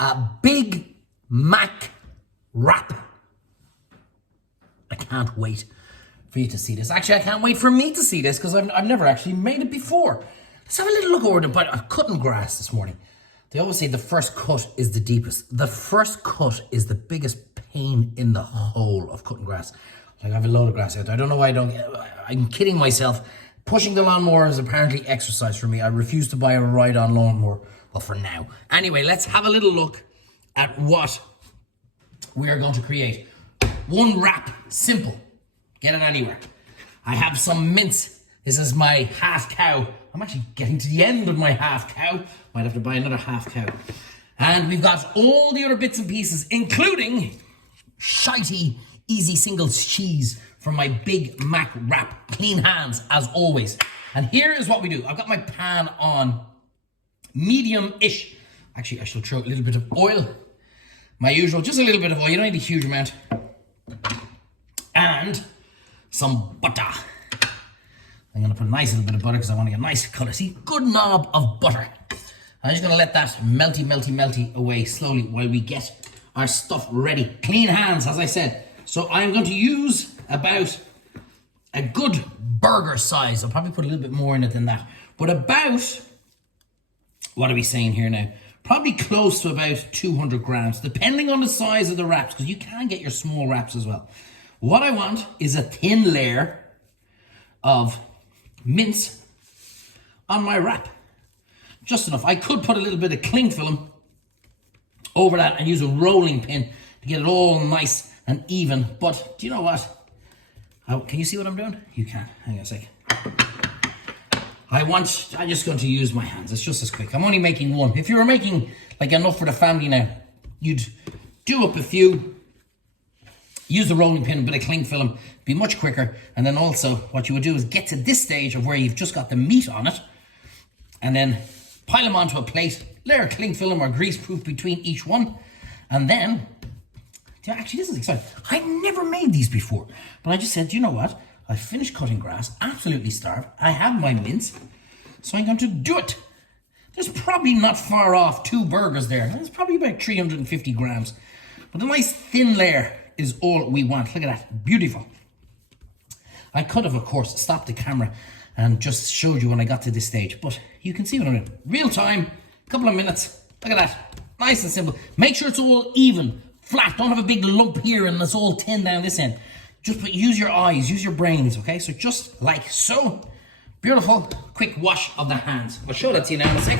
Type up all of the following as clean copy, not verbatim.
a Big Mac wrap. I can't wait for you to see this. Actually, I can't wait for me to see this because I've never actually made it before. Let's have a little look over the I'm cutting grass this morning. They always say the first cut is the deepest. The first cut is the biggest pain in the whole of cutting grass. Like I have a load of grass out there. I don't know why I'm kidding myself. Pushing the lawnmower is apparently exercise for me. I refuse to buy a ride-on lawnmower. Well, for now. Anyway, let's have a little look at what we are going to create. One wrap, simple. Get it anywhere. I have some mince. This is my half cow. I'm actually getting to the end of my half cow. Might have to buy another half cow. And we've got all the other bits and pieces, including shitey, easy singles cheese from my Big Mac wrap. Clean hands, as always. And here is what we do. I've got my pan on medium-ish. Actually, I shall throw a little bit of oil. My usual, just a little bit of oil. You don't need a huge amount. And some butter. I'm going to put a nice little bit of butter because I want to get a nice colour. See, good knob of butter. I'm just going to let that melty away slowly while we get our stuff ready. Clean hands, as I said. So I'm going to use about a good burger size. I'll probably put a little bit more in it than that. But about, what are we saying here now? Probably close to about 200 grams, depending on the size of the wraps, because you can get your small wraps as well. What I want is a thin layer of mince on my wrap. Just enough. I could put a little bit of cling film over that and use a rolling pin to get it all nice and even. But do you know what? Can you see what I'm doing? You can. Hang on a second. I'm just going to use my hands. It's just as quick. I'm only making one. If you were making like enough for the family now, you'd do up a few, use the rolling pin, a bit of cling film, be much quicker. And then also what you would do is get to this stage of where you've just got the meat on it and then pile them onto a plate, layer cling film or grease proof between each one. And then, actually this is exciting. I've never made these before, but I just said, you know what? I finished cutting grass, absolutely starved. I have my mince, so I'm going to do it. There's probably not far off 2 burgers there. There's probably about 350 grams. But a nice thin layer is all we want. Look at that, beautiful. I could have, of course, stopped the camera and just showed you when I got to this stage, but you can see what I'm doing. Real time, couple of minutes. Look at that, nice and simple. Make sure it's all even, flat. Don't have a big lump here and it's all thin down this end. Just use your eyes, use your brains, okay? So just like so. Beautiful, quick wash of the hands. I'll show that to you now in a sec.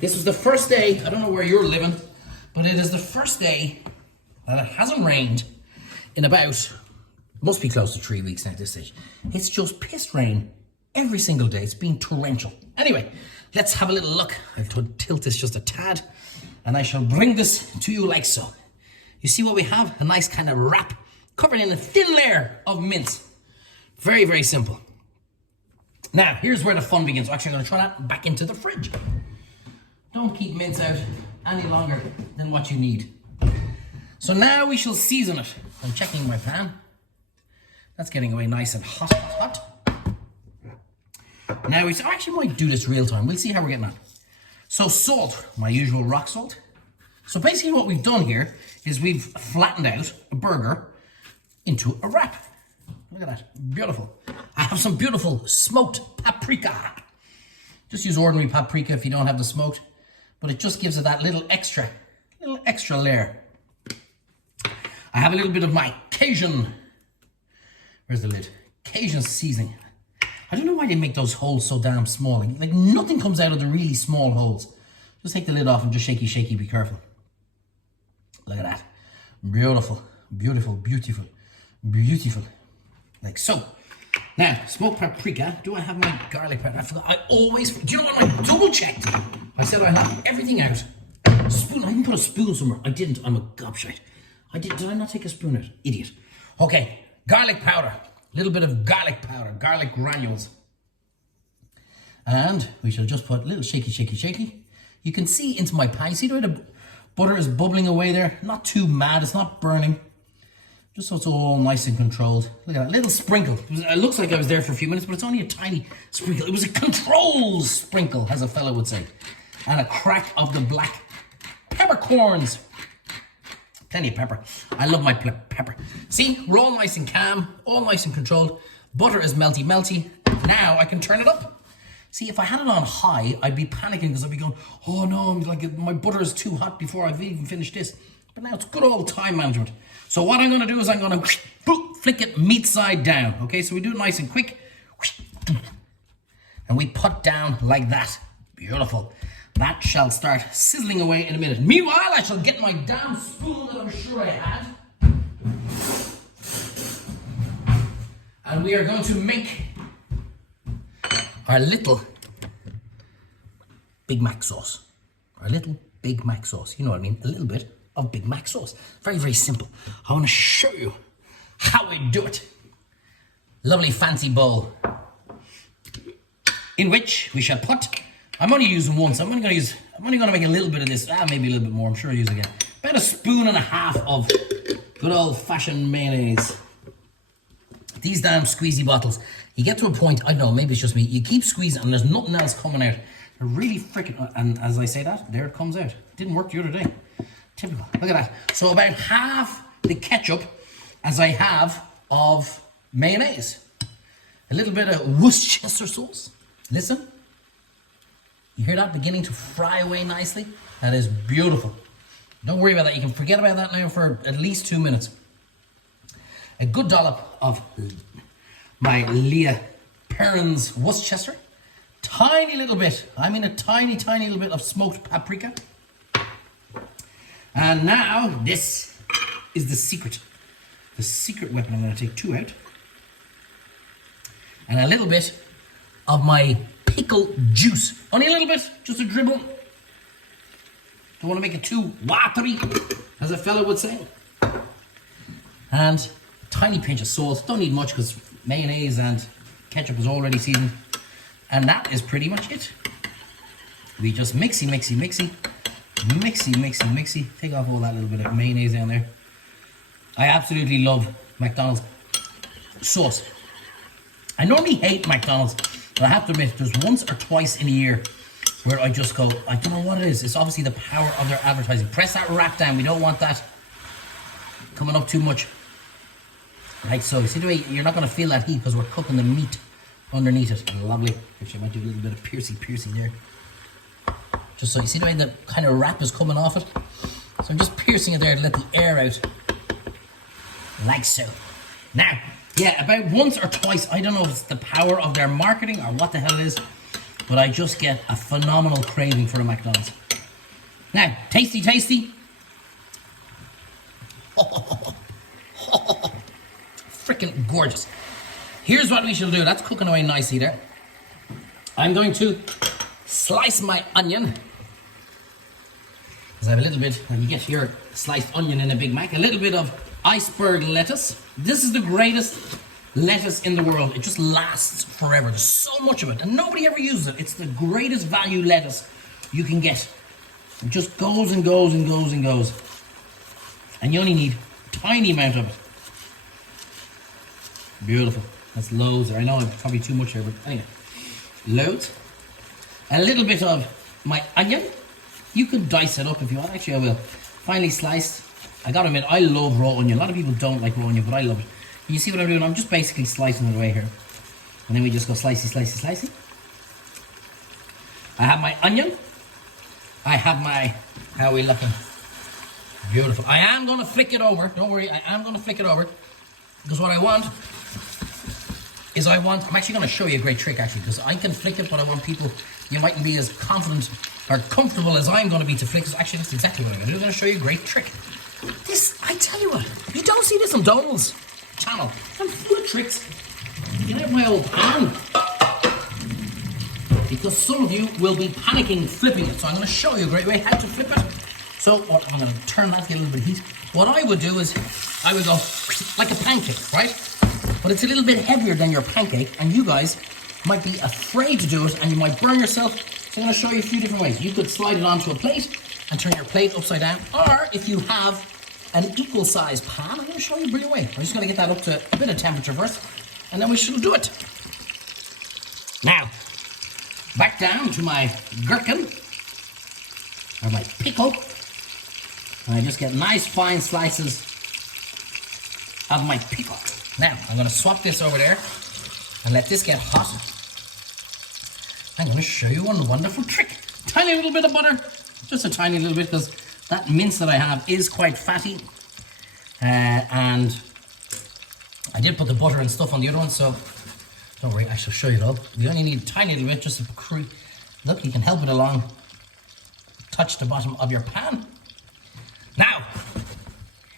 This was the first day, I don't know where you're living, but it is the first day that it hasn't rained in about, must be close to 3 weeks now at this stage. It's just pissed rain every single day. It's been torrential. Anyway, let's have a little look. I'll tilt this just a tad, and I shall bring this to you like so. You see what we have? A nice kind of wrap covered in a thin layer of mince. Very, very simple. Now, here's where the fun begins. Actually, I'm going to throw that back into the fridge. Don't keep mince out any longer than what you need. So now we shall season it. I'm checking my pan. That's getting away nice and hot. Now, I actually might do this real time. We'll see how we're getting on. So salt, my usual rock salt. So basically what we've done here is we've flattened out a burger into a wrap. Look at that, beautiful. I have some beautiful smoked paprika. Just use ordinary paprika if you don't have the smoked, but it just gives it that little extra layer. I have a little bit of my Cajun, where's the lid? Cajun seasoning. I don't know why they make those holes so damn small. Like nothing comes out of the really small holes. Just take the lid off and just shaky, be careful. Look at that. Beautiful. Like so. Now, smoked paprika. Do I have my garlic powder? I forgot. Do you know what? I double checked. I said I have everything out. Spoon. I didn't put a spoon somewhere. I didn't. I'm a gobshite. Did I not take a spoon out? Idiot. Okay. Garlic powder. A little bit of garlic powder. Garlic granules. And we shall just put a little shaky. You can see into my pan. You see the way the butter is bubbling away there? Not too mad. It's not burning. Just so it's all nice and controlled. Look at that little sprinkle. It looks like I was there for a few minutes, but it's only a tiny sprinkle. It was a controlled sprinkle, as a fellow would say. and a crack of the black peppercorns. Plenty of pepper. I love my pepper. See, we're all nice and calm, all nice and controlled. Butter is melty, melty. Now I can turn it up. See, if I had it on high, I'd be panicking because I'd be going, oh no, I'm like, my butter is too hot before I've even finished this. But now it's good old time management. So what I'm going to do is I'm going to flick it meat side down. Okay, so we do it nice and quick. And we put down like that. Beautiful. That shall start sizzling away in a minute. Meanwhile, I shall get my damn spoon that I'm sure I had. And we are going to make our little Big Mac sauce. Our little Big Mac sauce. You know what I mean? A little bit of Big Mac sauce. Very, very simple. I want to show you how we do it. Lovely fancy bowl in which we shall put, I'm only using one, so I'm only going to make a little bit of this, maybe a little bit more, I'm sure I'll use it again. About a spoon and a half of good old fashioned mayonnaise. These damn squeezy bottles, you get to a point, I don't know, maybe it's just me, you keep squeezing and there's nothing else coming out. They're really freaking, and as I say that, there it comes out. Didn't work the other day. Typical, look at that. So about half the ketchup as I have of mayonnaise. A little bit of Worcestershire sauce. Listen, you hear that beginning to fry away nicely? That is beautiful. Don't worry about that. You can forget about that now for at least 2 minutes. A good dollop of my Leah Perrins Worcestershire. Tiny little bit, I mean a tiny, tiny little bit of smoked paprika. And now this is the secret weapon. I'm going to take 2 out. And a little bit of my pickle juice. Only a little bit, just a dribble. Don't want to make it too watery, as a fella would say. And a tiny pinch of salt. Don't need much because mayonnaise and ketchup is already seasoned. And that is pretty much it. We just mixy. Take off all that little bit of mayonnaise down there. I absolutely love McDonald's sauce. I normally hate McDonald's, but I have to admit, there's once or twice in a year where I just go, I don't know what it is. It's obviously the power of their advertising. Press that wrap down. We don't want that coming up too much. Right, so you see the way you're not going to feel that heat because we're cooking the meat underneath it. Lovely. Actually, I might do a little bit of piercing there. Just so you see the way the kind of wrap is coming off it. So I'm just piercing it there to let the air out. Like so. Now, yeah, about once or twice, I don't know if it's the power of their marketing or what the hell it is, but I just get a phenomenal craving for a McDonald's. Now, tasty. Freaking gorgeous. Here's what we shall do. That's cooking away nicely there. I'm going to slice my onion. Because I have a little bit, and you get your sliced onion in a Big Mac, a little bit of iceberg lettuce. This is the greatest lettuce in the world. It just lasts forever. There's so much of it, and nobody ever uses it. It's the greatest value lettuce you can get. It just goes and goes. And you only need a tiny amount of it. Beautiful. That's loads. I know it's probably too much here, but anyway. Loads. A little bit of my onion. You could dice it up if you want. Actually, I will. Finely sliced. I gotta admit, I love raw onion. A lot of people don't like raw onion, but I love it. You see what I'm doing? I'm just basically slicing it away here. And then we just go slicey. I have my onion. I have my, how are we looking? Beautiful. I am going to flick it over. Don't worry, I am going to flick it over. Because what I want is I'm actually going to show you a great trick actually, because I can flick it, but I want people, you mightn't be as confident or comfortable as I'm going to be to flick. Actually, that's exactly what I'm going to do. I'm going to show you a great trick. This, I tell you what, you don't see this on Donald's channel. I'm full of tricks. Get out my old pan. Because some of you will be panicking flipping it. So I'm going to show you a great way how to flip it. So I'm going to turn that to get a little bit of heat. What I would do is I would go like a pancake, right? But it's a little bit heavier than your pancake, and you guys might be afraid to do it and you might burn yourself. So I'm going to show you a few different ways. You could slide it onto a plate and turn your plate upside down, or if you have an equal size pan, I'm going to show you a brilliant way. I'm just going to get that up to a bit of temperature first, and then we shall do it. Now, back down to my gherkin. or my pickle. And I just get nice fine slices of my pickle. Now, I'm going to swap this over there and let this get hot. I'm going to show you one wonderful trick. Tiny little bit of butter, just a tiny little bit, because that mince that I have is quite fatty. And I did put the butter and stuff on the other one, so don't worry, I shall show you though. You only need a tiny little bit, just to look, you can help it along. Touch the bottom of your pan. Now,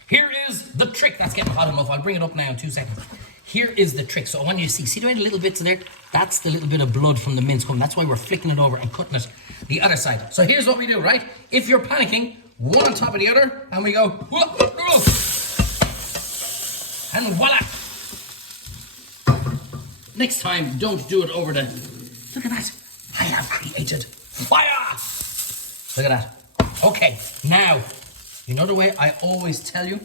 here is the trick. That's getting hot enough. I'll bring it up now in 2 seconds. Here is the trick. So when you see the little bits in there? That's the little bit of blood from the mince coming. That's why we're flicking it over and cutting it the other side. So here's what we do, right? If you're panicking, one on top of the other, and we go, and voila. Next time, don't do it over the... Look at that. I have created fire. Look at that. Okay, now, you know the way I always tell you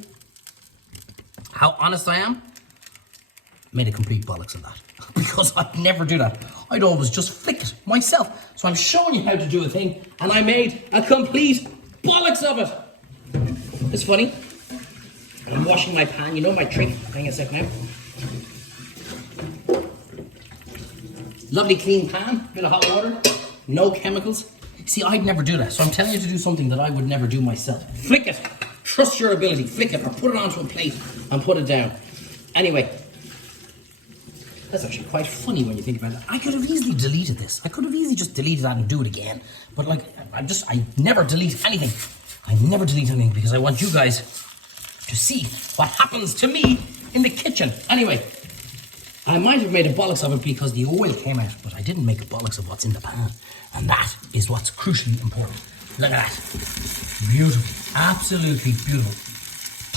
how honest I am? Made a complete bollocks of that. Because I'd never do that. I'd always just flick it myself. So I'm showing you how to do a thing, and I made a complete bollocks of it. It's funny. I'm washing my pan. You know my trick. Hang on a sec now. Lovely clean pan, bit of hot water, no chemicals. See, I'd never do that, so I'm telling you to do something that I would never do myself. Flick it, trust your ability, flick it, or put it onto a plate and put it down. Anyway, that's actually quite funny when you think about it. I could have easily deleted this. I could have easily just deleted that and do it again. But like, I never delete anything. I never delete anything because I want you guys to see what happens to me in the kitchen. Anyway, I might have made a bollocks of it because the oil came out, but I didn't make a bollocks of what's in the pan. And that is what's crucially important. Look at that. Beautiful. Absolutely beautiful.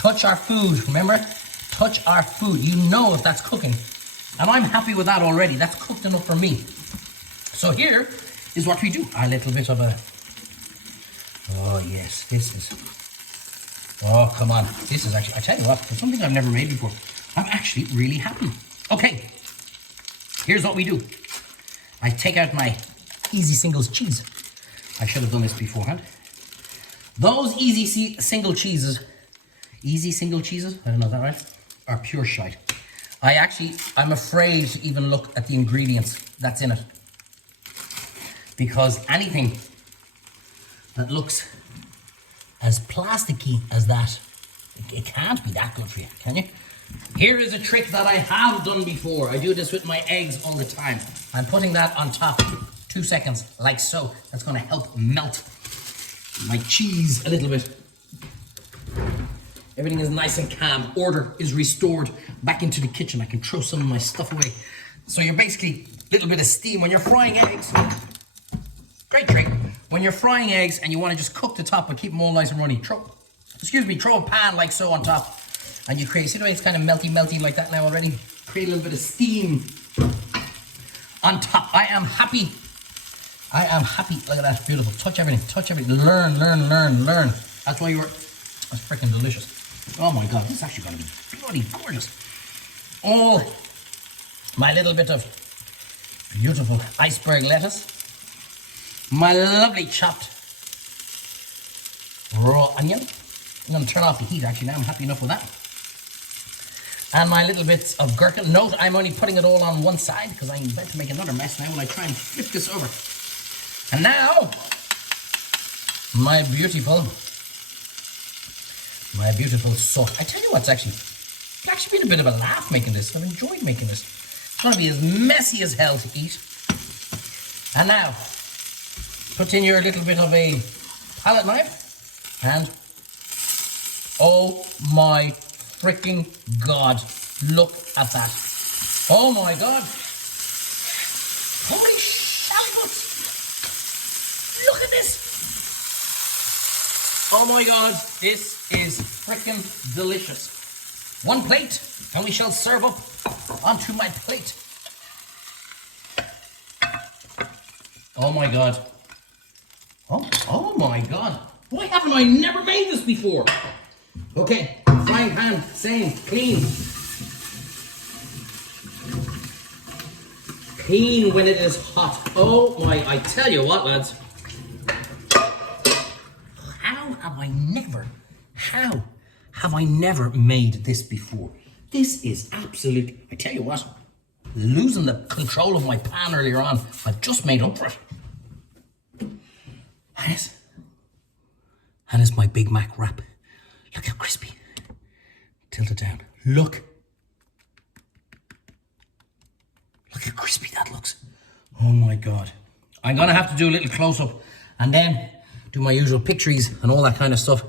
Touch our food, remember? Touch our food. You know if that's cooking. And I'm happy with that already. That's cooked enough for me. So here is what we do. A little bit of a... Oh, yes. This is... Oh, come on. This is actually... I tell you what, it's something I've never made before. I'm actually really happy. Okay, here's what we do. I take out my Easy Singles cheese. I should have done this beforehand. Those Easy Single cheeses, I don't know that right, are pure shite. I'm afraid to even look at the ingredients that's in it. Because anything that looks as plasticky as that, it can't be that good for you, can you? Here is a trick that I have done before. I do this with my eggs all the time. I'm putting that on top, 2 seconds, like so. That's going to help melt my cheese a little bit. Everything is nice and calm. Order is restored back into the kitchen. I can throw some of my stuff away. So you're basically a little bit of steam. When you're frying eggs, great trick. When you're frying eggs and you want to just cook the top but keep them all nice and runny, throw a pan like so on top. And you create, see the way it's kind of melty like that now already? Create a little bit of steam on top. I am happy. Look at that, beautiful. Touch everything. Learn. That's why that's freaking delicious. Oh my God, this is actually gonna be bloody gorgeous. All my little bit of beautiful iceberg lettuce. My lovely chopped raw onion. I'm gonna turn off the heat actually now, I'm happy enough with that. And my little bits of gherkin. Note, I'm only putting it all on one side because I'm about to make another mess now when I try and flip this over. And now, my beautiful sauce. I tell you what's it's actually been a bit of a laugh making this. I've enjoyed making this. It's gonna be as messy as hell to eat. And now, put in your little bit of a palette knife and oh my freaking God, look at that. Oh my God. Holy shallots. Look at this. Oh my God, this is freaking delicious. One plate, and we shall serve up onto my plate. Oh my God. Oh my God. Why haven't I never made this before? Okay, frying pan, same, clean. Clean when it is hot. Oh my, I tell you what, lads. how have I never made this before? This is absolute, I tell you what, losing the control of my pan earlier on, I've just made up for it. And it's my Big Mac wrap. Look how crispy. Tilt it down. Look how crispy that looks. Oh my God. I'm gonna have to do a little close up and then do my usual pictures and all that kind of stuff.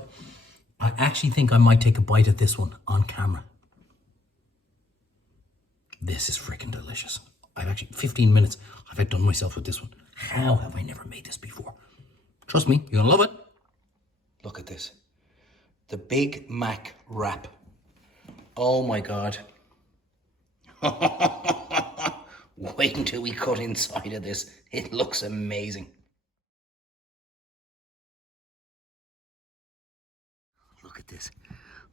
I actually think I might take a bite at this one on camera. This is freaking delicious. I've actually, 15 minutes, I've outdone myself with this one. How have I never made this before? Trust me, you're gonna love it. Look at this. The Big Mac wrap. Oh my God. Wait until we cut inside of this. It looks amazing. Look at this.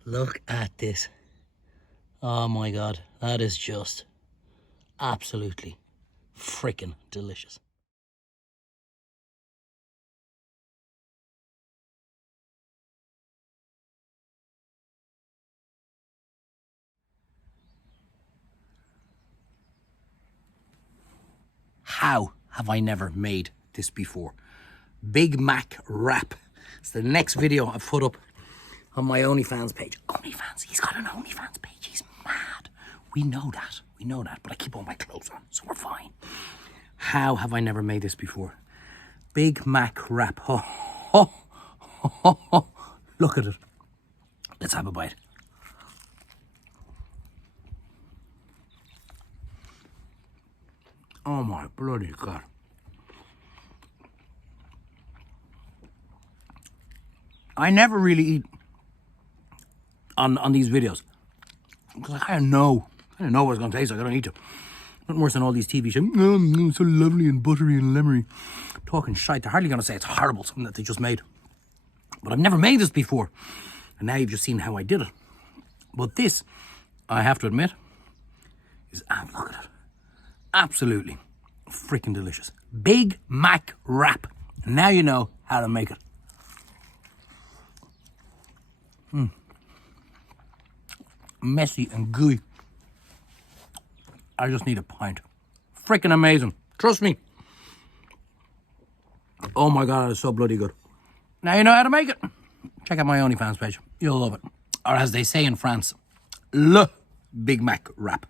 Look at this. Oh my God. That is just absolutely freaking delicious. How have I never made this before? Big Mac wrap. It's the next video I've put up on my OnlyFans page. OnlyFans, he's got an OnlyFans page. He's mad. We know that, but I keep all my clothes on, so we're fine. How have I never made this before? Big Mac wrap. Look at it. Let's have a bite. Oh my bloody God. I never really eat on these videos because I kind of know what it's going to taste like. I don't need to. Nothing worse than all these TV shows. So lovely and buttery and lemony. Talking shite. They're hardly going to say it's horrible, something that they just made. But I've never made this before. And now you've just seen how I did it. But this, I have to admit, is, look at it. Absolutely freaking delicious. Big Mac wrap. Now you know how to make it. Messy and gooey. I just need a pint. Freaking amazing. Trust me. Oh my God, it's so bloody good. Now you know how to make it. Check out my OnlyFans page. You'll love it. Or as they say in France, le Big Mac wrap.